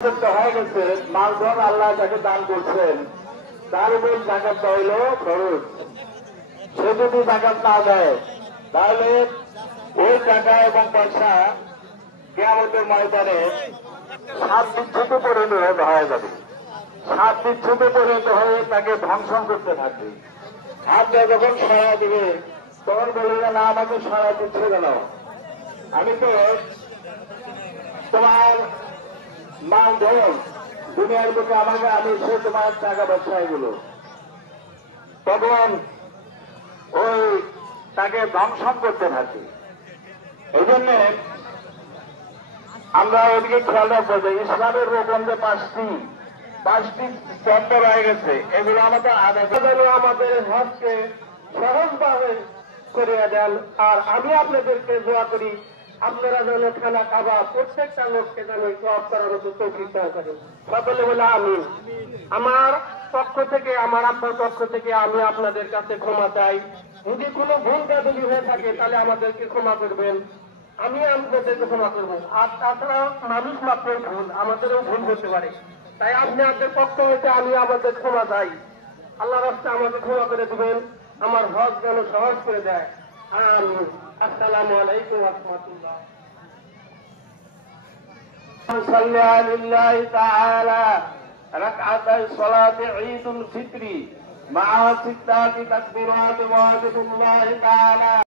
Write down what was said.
হয়ে গেছে, মালধন আল্লাহ তাকে দান করছেন, তার উপর জাকাতটা হইল খরচ। সে যদি জাকাত না দেয় তাহলে ওই টাকা এবং পয়সা কিয়ামতের ময়দানে সাত বিচ্ছুতে পরিণত হয়ে যাবে। সাত বিচ্ছুতে পরিণত হয়ে তাকে ধ্বংসন করতে থাকবে। হাতটা যখন সরা দিবে তখন বলবে, না আমাকে সরা দিচ্ছে কেন, আমি তো তোমার মালধন দুনিয়ার বুকে আমাকে আমি সে তোমার টাকা পয়সা এগুলো, তখন ওই তাকে ধ্বংসন করতে থাকে। এই জন্য আমরা ওদিকে খেয়াল রাখবো যে ইসলামের রোপণ যে পাঁচটি স্তর হয়ে গেছে, এগুলো আমাদের আমাদের হজকে সহজভাবে করিয়া দেন। আর আমি আপনাদেরকে দোয়া করি আপনারা যেন খানা খাবা প্রত্যেকটা লোককে যেন সব করার মতো তৌফিক দান করেন। সকলে বলে আমি আমার পক্ষ থেকে, আমার আপনার পক্ষ থেকে আমি আপনাদের কাছে ক্ষমা চাই। যদি কোনো ভুল কাজলি হয়ে থাকে তাহলে আমাদেরকে ক্ষমা করবেন, আমি আপনাদেরকে ক্ষমা করবো। আর তাছাড়া মানুষ মাত্রই ভুল, আমাদেরও ভুল হতে পারে, তাই আপনি আপনাদের পক্ষ হইতে আমি আমাদের ক্ষমা চাই। আল্লাহ রাস্তায় আমাকে ক্ষমা করে দিবেন, আমার হজ যেন সহজ করে দেয়। আমিন। আসসালামু আলাইকুম ওয়া রাহমাতুল্লাহ। صلى لله تعالى ركعتي صلاة عيد الفطر مع ستات تكبيرات واجب الله تعالى